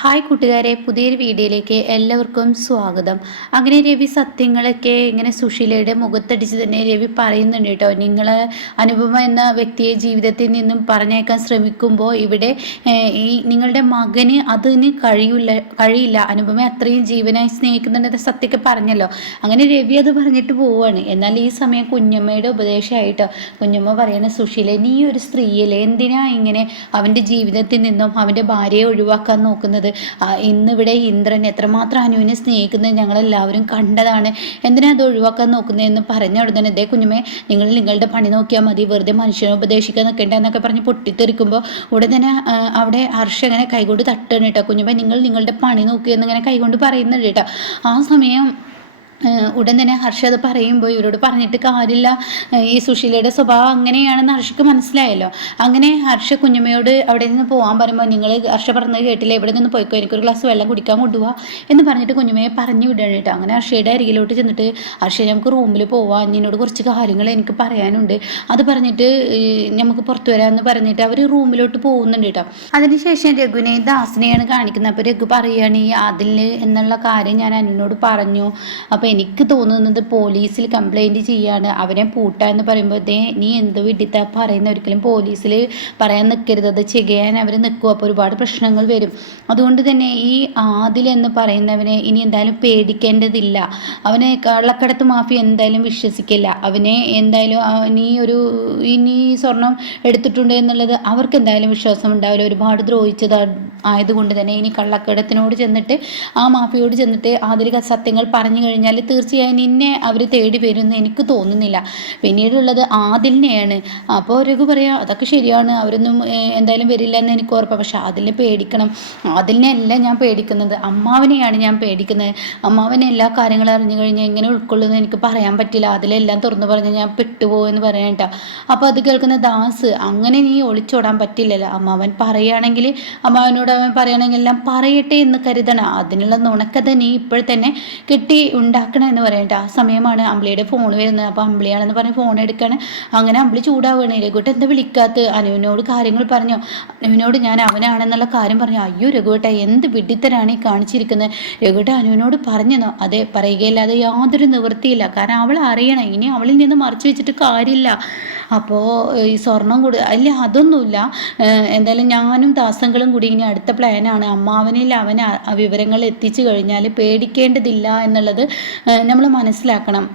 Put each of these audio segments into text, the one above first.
Hi കൂട്ടുകാരെ പുതിയൊരു വീഡിയോയിലേക്ക് എല്ലാവർക്കും സ്വാഗതം. അങ്ങനെ രവി സത്യങ്ങളൊക്കെ ഇങ്ങനെ സുശീലയുടെ മുഖത്തടിച്ച് തന്നെ രവി പറയുന്നുണ്ട് കേട്ടോ നിങ്ങൾ അനുപമ എന്ന വ്യക്തിയെ ജീവിതത്തിൽ നിന്നും പറഞ്ഞേക്കാൻ ശ്രമിക്കുമ്പോൾ ഇവിടെ ഈ നിങ്ങളുടെ മകന് അതിന് കഴിയില്ല കഴിയില്ല. അനുപമ അത്രയും ജീവനായി സ്നേഹിക്കുന്നുണ്ടെന്ന് സത്യമൊക്കെ പറഞ്ഞല്ലോ. അങ്ങനെ രവി അത് പറഞ്ഞിട്ട് പോവുകയാണ് എന്നാൽ ഈ സമയം കുഞ്ഞമ്മയുടെ ഉപദേശമായിട്ടോ കുഞ്ഞമ്മ പറയുന്ന സുശീല നീ ഒരു സ്ത്രീയല്ലേ? എന്തിനാ ഇങ്ങനെ അവന്റെ ജീവിതത്തിൽ നിന്നും അവന്റെ ഭാര്യയെ ഒഴിവാക്കാൻ നോക്കുന്നത്? ഇന്നിവിടെ ഇന്ദ്രൻ എത്രമാത്രം അനുവിനെ സ്നേഹിക്കുന്നത് ഞങ്ങളെല്ലാവരും കണ്ടതാണ്. എന്തിനാ അത് ഒഴിവാക്കാൻ നോക്കുന്നതെന്ന് പറഞ്ഞ ഉടനെ ഇതേ കുഞ്ഞുമേ നിങ്ങൾ നിങ്ങളുടെ പണി നോക്കിയാൽ മതി വെറുതെ മനുഷ്യനെ ഉപദേശിക്കാൻ നിൽക്കേണ്ട എന്നൊക്കെ പറഞ്ഞ് പൊട്ടിത്തെറിക്കുമ്പോൾ ഉടനെ അവിടെ ഹർഷ ഇങ്ങനെ കൈകൊണ്ട് തട്ടുകയാണ് കേട്ടോ. കുഞ്ഞുമേ നിങ്ങൾ നിങ്ങളുടെ പണി നോക്കിയെന്ന് ഇങ്ങനെ കൈകൊണ്ട് പറയുന്നുണ്ട് കേട്ടോ. ആ സമയം ഉടൻ തന്നെ ഹർഷ അത് പറയുമ്പോൾ ഇവരോട് പറഞ്ഞിട്ട് കാര്യമില്ല. ഈ സുശീലയുടെ സ്വഭാവം അങ്ങനെയാണെന്ന് ഹർഷക്ക് മനസ്സിലായല്ലോ. അങ്ങനെ ഹർഷ കുഞ്ഞമ്മയോട് അവിടെ നിന്ന് പോകാൻ പറയുമ്പോൾ നിങ്ങൾ ഹർഷ പറഞ്ഞത് കേട്ടില്ല? ഇവിടെ നിന്ന് പോയിക്കോ. എനിക്കൊരു ഗ്ലാസ് വെള്ളം കുടിക്കാൻ കൊണ്ടുപോവാ എന്ന് പറഞ്ഞിട്ട് കുഞ്ഞമ്മയെ പറഞ്ഞു വിടുകയാണ് കേട്ടോ. അങ്ങനെ ഹർഷയുടെ അരികിലോട്ട് ചെന്നിട്ട് ഹർഷ നമുക്ക് റൂമിൽ പോവാം. നിന്നോട് കുറച്ച് കാര്യങ്ങൾ എനിക്ക് പറയാനുണ്ട്. അത് പറഞ്ഞിട്ട് നമുക്ക് പുറത്തു വരാമെന്ന് പറഞ്ഞിട്ട് അവർ റൂമിലോട്ട് പോകുന്നുണ്ട് കേട്ടോ. അതിനുശേഷം രഘുവിനെ ദാസിനെയാണ് കാണിക്കുന്നത്. അപ്പോൾ രഘു പറയുകയാണ് ഈ അതിൽ എന്നുള്ള കാര്യം ഞാൻ അനുവിനോട് പറഞ്ഞു. അപ്പോൾ അപ്പോൾ എനിക്ക് തോന്നുന്നത് പോലീസിൽ കംപ്ലൈന്റ് ചെയ്യാണ്. അവനെ പൂട്ടാന്ന് പറയുമ്പോൾ ദേ നീ എന്തോ ഇടിത്താ പറയുന്ന. ഒരിക്കലും പോലീസിൽ പറയാൻ നിൽക്കരുത് അത് ചെയ്യാൻ അവർ നിൽക്കും അപ്പോൾ ഒരുപാട് പ്രശ്നങ്ങൾ വരും. അതുകൊണ്ട് തന്നെ ഈ ആദിൽ എന്ന് പറയുന്നവനെ ഇനി എന്തായാലും പേടിക്കേണ്ടതില്ല. അവനെ കള്ളക്കടത്ത് മാഫി എന്തായാലും വിശ്വസിക്കില്ല. അവനെ എന്തായാലും നീ ഒരു ഇനി സ്വർണം എടുത്തിട്ടുണ്ട് എന്നുള്ളത് അവർക്ക് എന്തായാലും വിശ്വാസം ഉണ്ടാവില്ല. ഒരുപാട് ദ്രോഹിച്ചത് ആയതുകൊണ്ട് തന്നെ ഇനി കള്ളക്കടത്തിനോട് ചെന്നിട്ട് ആ മാഫിയോട് ചെന്നിട്ട് ആദിൽ സത്യങ്ങൾ പറഞ്ഞു കഴിഞ്ഞാൽ തീർച്ചയായും നിന്നെ അവർ തേടി വരുമെന്ന് എനിക്ക് തോന്നുന്നില്ല. പിന്നീടുള്ളത് ആദിലിനെയാണ്. അപ്പോൾ രഘു പറയാം അതൊക്കെ ശരിയാണ്. അവരൊന്നും എന്തായാലും വരില്ല എന്ന് എനിക്ക് ഉറപ്പാണ് പക്ഷേ ആദിലിനെ പേടിക്കണം. ആദിലിനെ അല്ല ഞാൻ പേടിക്കുന്നത്. അമ്മാവിനെയാണ് ഞാൻ പേടിക്കുന്നത്. അമ്മാവനെ എല്ലാ കാര്യങ്ങളും അറിഞ്ഞു കഴിഞ്ഞാൽ എങ്ങനെ ഉൾക്കൊള്ളുന്നത് എനിക്ക് പറയാൻ പറ്റില്ല. അതിലെല്ലാം തുറന്നു പറഞ്ഞാൽ ഞാൻ പെട്ടുപോകുമെന്ന് പറയാനിട്ട അപ്പോൾ അത് കേൾക്കുന്ന ദാസ് അങ്ങനെ നീ ഒളിച്ചോടാൻ പറ്റില്ലല്ലോ. അമ്മാവൻ പറയുകയാണെങ്കിൽ അമ്മാവനോട് അവൻ പറയുകയാണെങ്കിൽ എല്ലാം പറയട്ടെ എന്ന് കരുതണം. അതിനുള്ള നുണക്കഥ നീ ഇപ്പോഴത്തന്നെ കെട്ടി ഉണ്ടാക്കി എന്ന് പറയട്ടെ ആ സമയമാണ് അമ്പിളിയുടെ ഫോൺ വരുന്നത്. അപ്പോൾ അമ്പിളിയാണെന്ന് പറഞ്ഞ് ഫോൺ എടുക്കാണ്. അങ്ങനെ അമ്പിളി ചൂടാവുകയാണ്. രഘുവേട്ട എന്താ വിളിക്കാത്ത? അനുവിനോട് കാര്യങ്ങൾ പറഞ്ഞു? അനുവിനോട് ഞാൻ അവനാണെന്നുള്ള കാര്യം പറഞ്ഞു? അയ്യോ രഘുവേട്ട എന്ത് വിഡിത്തരാണ് ഈ കാണിച്ചിരിക്കുന്നത്? രഘുവേട്ട അനുവിനോട് പറഞ്ഞെന്നോ അതെ പറയുകയല്ലാതെ യാതൊരു നിവൃത്തിയില്ല. കാരണം അവൾ അറിയണം. ഇനി അവളിൽ നിന്ന് മറച്ചു വെച്ചിട്ട് കാര്യമില്ല. അപ്പോൾ ഈ സ്വർണം കൂടി അല്ല അതൊന്നുമില്ല. എന്തായാലും ഞാനും ദാസങ്ങളും കൂടി ഇനി അടുത്ത പ്ലാനാണ്. അമ്മാവനിൽ അവൻ വിവരങ്ങൾ എത്തിച്ചു കഴിഞ്ഞാൽ പേടിക്കേണ്ടതില്ല എന്നുള്ളത് നമ്മൾ മനസ്സിലാക്കണം.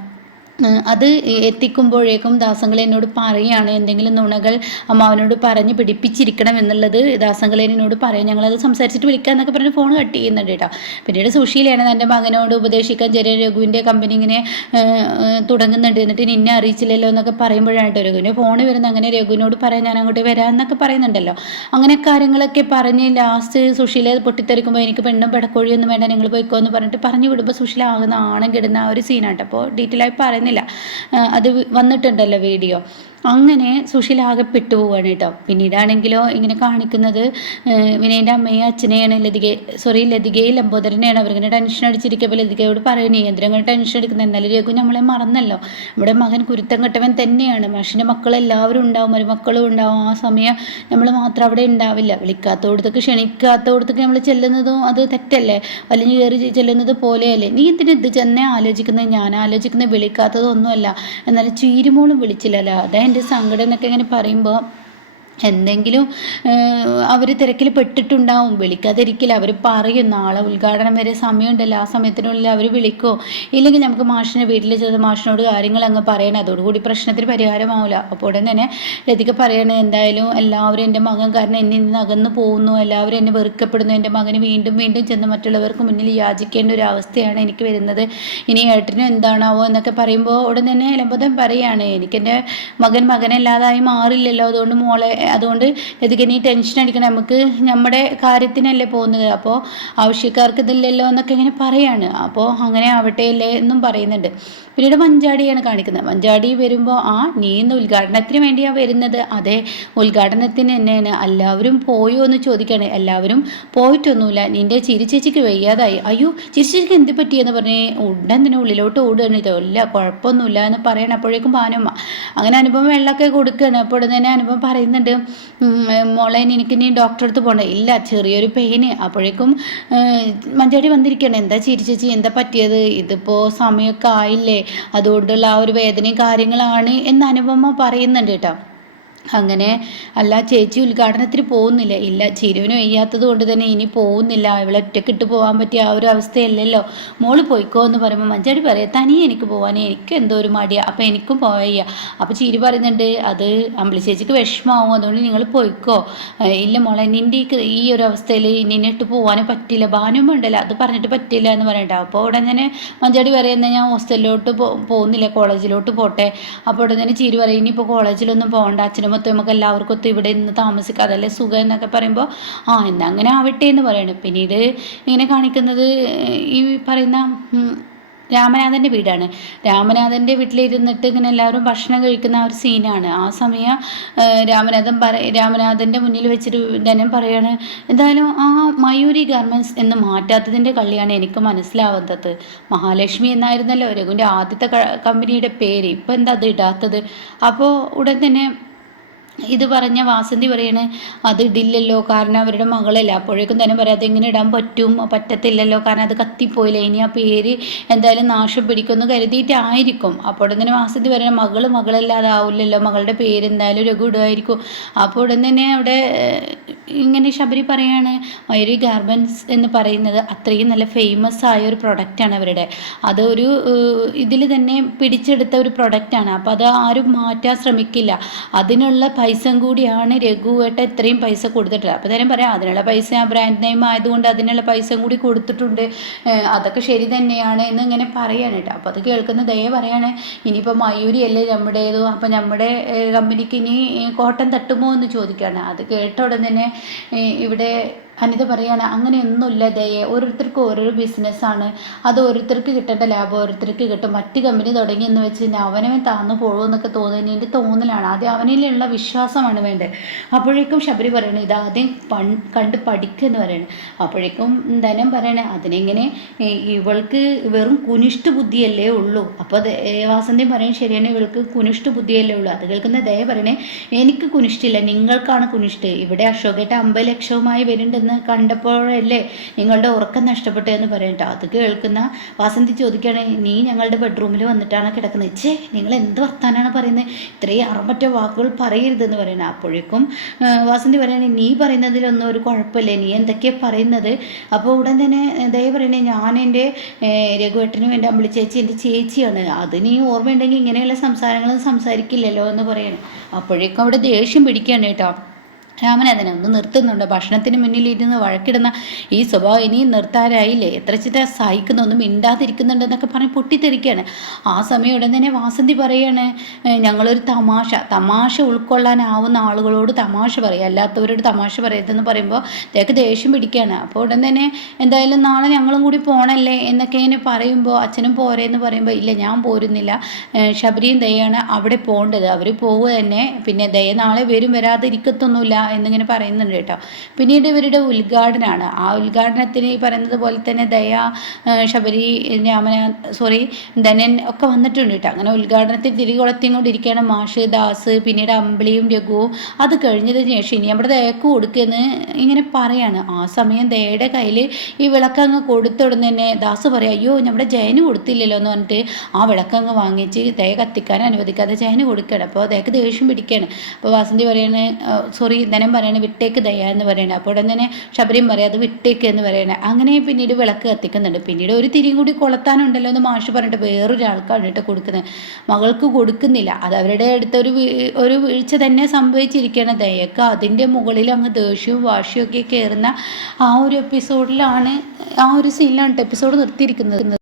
അത് എത്തിക്കുമ്പോഴേക്കും ദാസങ്കളേനോട് പറയുകയാണ് എന്തെങ്കിലും നുണകൾ അമ്മാവനോട് പറഞ്ഞ് പിടിപ്പിച്ചിരിക്കണം എന്നുള്ളത് ദാസങ്കളേനോട് പറയും. ഞങ്ങളത് സംസാരിച്ചിട്ട് വിളിക്കുക എന്നൊക്കെ പറഞ്ഞ് ഫോൺ കട്ട് ചെയ്യുന്നുണ്ട് കേട്ടോ. പിന്നീട് സുശീലയാണ് എന്റെ മകനോട് ഉപദേശിക്കാൻ ചെറിയ രഘുവിന്റെ കമ്പനി ഇങ്ങനെ തുടങ്ങുന്നുണ്ട്. എന്നിട്ട് നിന്നെ അറിയിച്ചില്ലല്ലോ എന്നൊക്കെ പറയുമ്പോഴാണ് കേട്ടോ രഘുവിന്റെ ഫോൺ വരുന്ന അങ്ങനെ രഘുവിനോട് പറയാൻ ഞാൻ അങ്ങോട്ട് വരാം എന്നൊക്കെ പറയുന്നുണ്ടല്ലോ. അങ്ങനെ കാര്യങ്ങളൊക്കെ പറഞ്ഞ് ലാസ്റ്റ് സുശീല പൊട്ടിത്തെറിക്കുമ്പോൾ എനിക്ക് പെണ്ണും പെടക്കോഴിയൊന്നും വേണ്ട നിങ്ങൾ പോയിക്കോ എന്ന് പറഞ്ഞിട്ട് പറഞ്ഞു വിടുമ്പോൾ സുശീല ആകുന്ന ആണം കിടുന്ന ആ ഒരു സീനാട്ടോ അപ്പോൾ ഡീറ്റെയിൽ ആയി പറയുന്നത് പറയുന്നില്ല. അത് വന്നിട്ടുണ്ടല്ലോ വീഡിയോ. അങ്ങനെ സുശീൽ ആകെ പെട്ടുപോവാണ് കേട്ടോ. പിന്നീടാണെങ്കിലോ ഇങ്ങനെ കാണിക്കുന്നത് വിനയന്റെ അമ്മയും അച്ഛനെയാണ് ലതിക സോറി ലതികയും ലംബോദരനെയാണ്. അവരിങ്ങനെ ടെൻഷൻ അടിച്ചിരിക്കുമ്പോൾ ലതികയോട് പറയണേ എന്തിനങ്ങനെ ടെൻഷൻ എടുക്കുന്നത് എന്നാലും രഘു നമ്മളെ മറന്നല്ലോ. നമ്മുടെ മകൻ കുരുത്തം കെട്ടവൻ തന്നെയാണ്. മനുഷ്യന്റെ മക്കളെല്ലാവരും ഉണ്ടാവും മക്കളും ഉണ്ടാവും. ആ സമയം നമ്മൾ മാത്രം അവിടെ ഉണ്ടാവില്ല. വിളിക്കാത്തോടത്തേക്ക് ക്ഷണിക്കാത്തോടത്തേക്ക് നമ്മൾ ചെല്ലുന്നതും അത് തെറ്റല്ലേ? അല്ലെങ്കിൽ കയറി ചെല്ലുന്നത് പോലെയല്ലേ? നീ ഇതിന്റെ ഇത് ചെന്നേ ആലോചിക്കുന്നത് ഞാൻ ആലോചിക്കുന്നത് വിളിക്കാത്തതൊന്നുമല്ല. എന്നാലും ചീരുമോളും വിളിച്ചില്ലല്ലോ. അതാ എന്റെ സങ്കടം എന്നൊക്കെ ഇങ്ങനെ പറയുമ്പോൾ എന്തെങ്കിലും അവർ തിരക്കിൽ പെട്ടിട്ടുണ്ടാവും. വിളിക്കാതിരിക്കില്ല. അവർ പറയും നാളെ ഉദ്ഘാടനം വരെ സമയമുണ്ടല്ലോ. ആ സമയത്തിനുള്ളിൽ അവർ വിളിക്കുമോ ഇല്ലെങ്കിൽ നമുക്ക് മാഷിനെ വീട്ടിൽ ചെന്ന് മാഷിനോട് കാര്യങ്ങൾ അങ്ങ് പറയണം. അതോടുകൂടി പ്രശ്നത്തിന് പരിഹാരമാവില്ല അപ്പോൾ ഉടൻ തന്നെ ലതിക പറയണേ എന്തായാലും എല്ലാവരും എന്റെ മകൻ കാരണം എന്നിൽ നിന്ന് അകന്നു പോകുന്നു. എല്ലാവരും എന്നെ വെറുക്കപ്പെടുന്നു. എന്റെ മകന് വീണ്ടും വീണ്ടും ചെന്ന് മറ്റുള്ളവർക്ക് മുന്നിൽ യാചിക്കേണ്ട ഒരു അവസ്ഥയാണ് എനിക്ക് വരുന്നത്. ഇനി ഏട്ടനും എന്താണാവോ എന്നൊക്കെ പറയുമ്പോൾ ഉടൻ തന്നെ ലംബോധം പറയുകയാണ് എനിക്കെന്റെ മകൻ മകനല്ലാതായി മാറില്ലല്ലോ. അതുകൊണ്ട് മോളെ അതുകൊണ്ട് എതുക്കെ നീ ടെൻഷൻ അടിക്കണം നമുക്ക് നമ്മുടെ കാര്യത്തിനല്ലേ പോകുന്നത്. അപ്പോൾ ആവശ്യക്കാർക്ക് ഇതില്ലല്ലോ എന്നൊക്കെ ഇങ്ങനെ പറയാണ്. അപ്പോൾ അങ്ങനെ ആവട്ടെ അല്ലേ എന്നും പറയുന്നുണ്ട്. പിന്നീട് മഞ്ചാടിയാണ് കാണിക്കുന്നത്. മഞ്ചാടി വരുമ്പോൾ ആ നീ ഇന്ന് ഉദ്ഘാടനത്തിന് വേണ്ടിയാണ് വരുന്നത്. അതെ ഉദ്ഘാടനത്തിന് തന്നെയാണ്. എല്ലാവരും പോയോ എന്ന് ചോദിക്കുകയാണ് എല്ലാവരും പോയിട്ടൊന്നുമില്ല. നിന്റെ ചിരിച്ചേച്ചിക്ക് വയ്യാതായി. അയ്യോ ചിരിച്ചേച്ചിക്ക് എന്ത് പറ്റിയെന്ന് പറഞ്ഞ് ഉടൻ തന്നെ ഉള്ളിലോട്ട് ഓടുകയാണ് ഇല്ല കുഴപ്പമൊന്നുമില്ല എന്ന് പറയണം. അപ്പോഴേക്കും പാനമ്മ അങ്ങനെ അനുഭവം വെള്ളമൊക്കെ കൊടുക്കുകയാണ്. അപ്പോൾ തന്നെ അനുഭവം പറയുന്നുണ്ട്. മോളെ എനിക്ക് നീ ഡോക്ടറെ അടുത്ത് പോകണ്ട ഇല്ല ചെറിയൊരു പെയിന് അപ്പോഴേക്കും മഞ്ചാടി വന്നിരിക്കണം എന്താ ചിരി ചേച്ചി? എന്താ പറ്റിയത്? ഇതിപ്പോൾ സമയമൊക്കെ ആയില്ലേ. അതുകൊണ്ടുള്ള ആ ഒരു വേദനയും കാര്യങ്ങളാണ് എന്ന് അനുപമ പറയുന്നുണ്ട് കേട്ടോ. അങ്ങനെ അല്ല ചേച്ചി ഉദ്ഘാടനത്തിന് പോകുന്നില്ല. ഇല്ല ചിരുവിന് വയ്യാത്തത് കൊണ്ട് തന്നെ ഇനി പോകുന്നില്ല. ഇവളെ ഒറ്റക്കിട്ട് പോകാൻ പറ്റിയ ആ ഒരു അവസ്ഥയല്ലല്ലോ. മോൾ പോയിക്കോ എന്ന് പറയുമ്പോൾ മഞ്ചാടി പറയാം തനിയെ എനിക്ക് പോകാൻ എനിക്ക് എന്തോ ഒരു മടിയാണ് അപ്പോൾ എനിക്കും പോയ അപ്പോൾ ചിരി പറയുന്നുണ്ട് അത് അമ്പിളി ചേച്ചിക്ക് വിഷമമാവും അതുകൊണ്ട് നിങ്ങൾ പോയിക്കോ. ഇല്ല മോളെ നിന്റെ ഈ ഒരു അവസ്ഥയിൽ നിന്നിട്ട് പോകാനും പറ്റില്ല. ഭാനും ഉണ്ടല്ലോ അത് പറഞ്ഞിട്ട് പറ്റില്ല എന്ന് പറയണ്ട. അപ്പോൾ ഉടൻ തന്നെ മഞ്ചാടി പറയുന്നത് ഞാൻ ഹോസ്റ്റലിലോട്ട് പോകുന്നില്ല കോളേജിലോട്ട് പോട്ടെ. അപ്പോൾ ഉടൻ തന്നെ ചിരി പറയും ഇനിയിപ്പോൾ കോളേജിലൊന്നും പോകണ്ട അച്ഛനും മൊത്തം നമുക്ക് എല്ലാവർക്കും ഒത്തും ഇവിടെ നിന്ന് താമസിക്കാം അതല്ലേ സുഖം എന്നൊക്കെ പറയുമ്പോൾ ആ എന്നാൽ അങ്ങനെ ആവട്ടെ എന്ന് പറയണം. പിന്നീട് ഇങ്ങനെ കാണിക്കുന്നത് ഈ പറയുന്ന രാമനാഥന്റെ വീടാണ്. രാമനാഥന്റെ വീട്ടിലിരുന്നിട്ട് ഇങ്ങനെ എല്ലാവരും ഭക്ഷണം കഴിക്കുന്ന ഒരു സീനാണ്. ആ സമയം രാമനാഥൻ പറ രാമനാഥന്റെ മുന്നിൽ വെച്ചിട്ട് ധനം പറയാണ് എന്തായാലും ആ മയൂരി ഗാർമെന്റ്സ് എന്ന് മാറ്റാത്തതിന്റെ കള്ളിയാണ് എനിക്ക് മനസ്സിലാവാത്തത്. മഹാലക്ഷ്മി എന്നായിരുന്നല്ലോ രഘുവിന്റെ ആദ്യത്തെ കമ്പനിയുടെ പേര്. ഇപ്പം എന്താ അത് ഇടാത്തത്? അപ്പോൾ ഉടൻ തന്നെ ഇത് പറഞ്ഞ വാസന്തി പറയാണ് അത് ഇടില്ലല്ലോ കാരണം അവരുടെ മകളല്ല. അപ്പോഴേക്കും തന്നെ പറയാം അതെങ്ങനെ ഇടാൻ പറ്റും? പറ്റത്തില്ലല്ലോ കാരണം അത് കത്തിപ്പോയില്ല. ഇനി ആ പേര് എന്തായാലും നാശം പിടിക്കുമെന്ന് കരുതിയിട്ടായിരിക്കും. അപ്പോൾ തന്നെ വാസന്തി പറയണ മകൾ മകളല്ലാതാവില്ലല്ലോ. മകളുടെ പേര് എന്തായാലും രഘു ഇടുമായിരിക്കും. അപ്പോൾ ഉടൻ തന്നെ അവിടെ ഇങ്ങനെ ശബരി പറയാണ് മയൂരി ഗാർമെന്റ്സ് എന്ന് പറയുന്നത് അത്രയും നല്ല ഫേമസ് ആയ ഒരു പ്രൊഡക്റ്റാണ് അവരുടെ. അത് ഒരു ഇതിൽ തന്നെ പിടിച്ചെടുത്ത ഒരു പ്രൊഡക്റ്റാണ് അപ്പോൾ അത് ആരും മാറ്റാൻ ശ്രമിക്കില്ല. അതിനുള്ള പൈസ കൂടിയാണ് രഘുവേട്ട ഇത്രയും പൈസ കൊടുത്തിട്ടുള്ളത്. അപ്പോൾ തന്നെ പറയാം അതിനുള്ള പൈസ ആ ബ്രാൻഡ് നെയിം ആയതുകൊണ്ട് അതിനുള്ള പൈസ കൂടി കൊടുത്തിട്ടുണ്ട്. അതൊക്കെ ശരി തന്നെയാണ് എന്ന് ഇങ്ങനെ പറയാണ് കേട്ടോ. അപ്പോൾ അത് കേൾക്കുന്ന ദയ പറയാണ് ഇനിയിപ്പോൾ മയൂരി അല്ലേ നമ്മുടേതോ? അപ്പോൾ നമ്മുടെ കമ്പനിക്ക് ഇനി കോട്ടൻ തട്ടുമോ? എന്ന് ചോദിക്കുകയാണ്. അത് കേട്ട ഉടൻ തന്നെ ഇവിടെ അനിത പറയാണ് അങ്ങനെയൊന്നുമില്ല ദയെ. ഓരോരുത്തർക്ക് ഓരോരോ ബിസിനസ്സാണ് അത് ഓരോരുത്തർക്ക് കിട്ടേണ്ട ലാഭം ഓരോരുത്തർക്ക് കിട്ടും. മറ്റ് കമ്പനി തുടങ്ങി എന്ന് വെച്ച് കഴിഞ്ഞാൽ അവനവൻ താന്നു പോകുമെന്നൊക്കെ തോന്നുന്നത് എന്റെ തോന്നലാണ്. ആദ്യം അവനിലുള്ള വിശ്വാസമാണ് വേണ്ടത്. അപ്പോഴേക്കും ശബരി പറയണത് ഇത് ആദ്യം പൺ കണ്ട് പഠിക്കുക എന്ന് പറയണത് അപ്പോഴേക്കും ധനം പറയണേ അതിനെങ്ങനെ ഇവൾക്ക് വെറും കുനിഷ്ട ബുദ്ധിയല്ലേ ഉള്ളൂ? അപ്പോൾ വാസന്തി പറയണേ ശരിയാണ് ഇവൾക്ക് കുനിഷ്ട ബുദ്ധിയല്ലേ ഉള്ളൂ? അത് കേൾക്കുന്ന ദയ പറയണേ എനിക്ക് കുനിഷ്ടില്ല നിങ്ങൾക്കാണ് കുനിഷ്ട ഇവിടെ അശോകേട്ട അമ്പത് ലക്ഷവുമായി വരുന്നുണ്ട് എന്ന് കണ്ടപ്പോഴല്ലേ നിങ്ങളുടെ ഉറക്കം നഷ്ടപ്പെട്ടതെന്ന് പറയട്ടോ. അത് കേൾക്കുന്ന വാസന്തി ചോദിക്കുകയാണ് നീ ഞങ്ങളുടെ ബെഡ്റൂമിൽ വന്നിട്ടാണ് കിടക്കുന്നത്? ചേ നിങ്ങൾ എന്ത് വർത്താനാണ് പറയുന്നത്? ഇത്രയും അറമ്പറ്റ വാക്കുകൾ പറയരുതെന്ന് പറയുന്നത് അപ്പോഴേക്കും വാസന്തി പറയണേ നീ പറയുന്നതിലൊന്നും ഒരു കുഴപ്പമില്ലേ. നീ എന്തൊക്കെയാണ് പറയുന്നത്? അപ്പോൾ ഉടൻ തന്നെ ദയ പറയണേ ഞാൻ എന്റെ രഘുവേട്ടനും എന്റെ അമ്പിളി ചേച്ചി എന്റെ ചേച്ചിയാണ്. അത് നീ ഓർമ്മയുണ്ടെങ്കിൽ ഇങ്ങനെയുള്ള സംസാരങ്ങളൊന്നും സംസാരിക്കില്ലല്ലോ എന്ന് പറയണം. അപ്പോഴേക്കും അവിടെ ദേഷ്യം പിടിക്കുകയാണ് കേട്ടോ. രാമനാഥനെ ഒന്ന് നിർത്തുന്നുണ്ട്. ഭക്ഷണത്തിന് മുന്നിലിരുന്ന് വഴക്കിടുന്ന ഈ സ്വഭാവം ഇനിയും നിർത്താനായില്ലേ? എത്ര ചിത്ര സഹിക്കുന്ന ഒന്നും മിണ്ടാതിരിക്കുന്നുണ്ടെന്നൊക്കെ പറഞ്ഞ് പൊട്ടിത്തെറിക്കുകയാണ്. ആ സമയം ഉടൻ തന്നെ വാസന്തി പറയാണ് ഞങ്ങളൊരു തമാശ. തമാശ ഉൾക്കൊള്ളാനാവുന്ന ആളുകളോട് തമാശ പറയുക അല്ലാത്തവരോട് തമാശ പറയരുതെന്ന് പറയുമ്പോൾ അദ്ദേഹം ദേഷ്യം പിടിക്കുകയാണ്. അപ്പോൾ ഉടൻ തന്നെ എന്തായാലും നാളെ ഞങ്ങളും കൂടി പോകണല്ലേ എന്നൊക്കെ ഇങ്ങനെ പറയുമ്പോൾ അച്ഛനും പോരേന്ന് പറയുമ്പോൾ ഇല്ല ഞാൻ പോരുന്നില്ല. ശബരിയും ദയാണ് അവിടെ പോകേണ്ടത് അവർ പോവുക തന്നെ. പിന്നെ ദയ നാളെ വരും. വരാതിരിക്കത്തൊന്നുമില്ല. എന്നിങ്ങനെ പറയുന്നുണ്ട് കേട്ടോ. പിന്നീട് ഇവരുടെ ഉദ്ഘാടനമാണ് ആ ഉദ്ഘാടനത്തിന് ഈ പറയുന്നത് പോലെ തന്നെ ദയ ശബരി രാമന സോറി ധനൻ ഒക്കെ വന്നിട്ടുണ്ട് കേട്ടോ. അങ്ങനെ ഉദ്ഘാടനത്തിൽ തിരികെ കൊളത്തിക്കൊണ്ടിരിക്കുകയാണ് മാഷ് ദാസ് പിന്നീട് അമ്പിളിയും രഘുവും അത് കഴിഞ്ഞതിന് ശേഷം ഇനി നമ്മുടെ ദയക്ക് കൊടുക്കുമെന്ന് ഇങ്ങനെ പറയാണ്. ആ സമയം ദയയുടെ കയ്യിൽ ഈ വിളക്കങ്ങ് കൊടുത്തുടനെ തന്നെ ദാസ് പറയാം അയ്യോ നമ്മുടെ ജയന് കൊടുത്തില്ലല്ലോ എന്ന് പറഞ്ഞിട്ട് ആ വിളക്കങ്ങ് വാങ്ങിച്ച് ദയ കത്തിക്കാൻ അനുവദിക്കാതെ ജയന് കൊടുക്കുകയാണ്. അപ്പോൾ ദയക്ക് ദേഷ്യം പിടിക്കുകയാണ്. അപ്പോൾ വാസന്തി പറയാണ് സോറി ധനം പറയണ വിട്ടേക്ക് ദയ എന്ന് പറയണേ. അപ്പോൾ ഉടൻ തന്നെ ശബരിയും പറയാം അത് വിട്ടേക്ക് എന്ന് പറയണേ. അങ്ങനെ പിന്നീട് വിളക്ക് കത്തിക്കുന്നുണ്ട്. പിന്നീട് ഒരു തിരിയും കൂടി കൊളത്താനുണ്ടല്ലോ എന്ന് മാഷ് പറഞ്ഞിട്ട് വേറൊരാൾക്കാണ് കേട്ടോ കൊടുക്കുന്നത്. മകൾക്ക് കൊടുക്കുന്നില്ല. അത് അവരുടെ അടുത്തൊരു ഒരു വീഴ്ച തന്നെ സംഭവിച്ചിരിക്കുകയാണ്. ദയക്ക് അതിന്റെ മുകളിൽ അങ്ങ് ദേഷ്യവും വാശിയും ഒക്കെ കയറുന്ന ആ ഒരു എപ്പിസോഡിലാണ് ആ ഒരു സീനിലാണ് എപ്പിസോഡ് നിർത്തിയിരിക്കുന്നത്.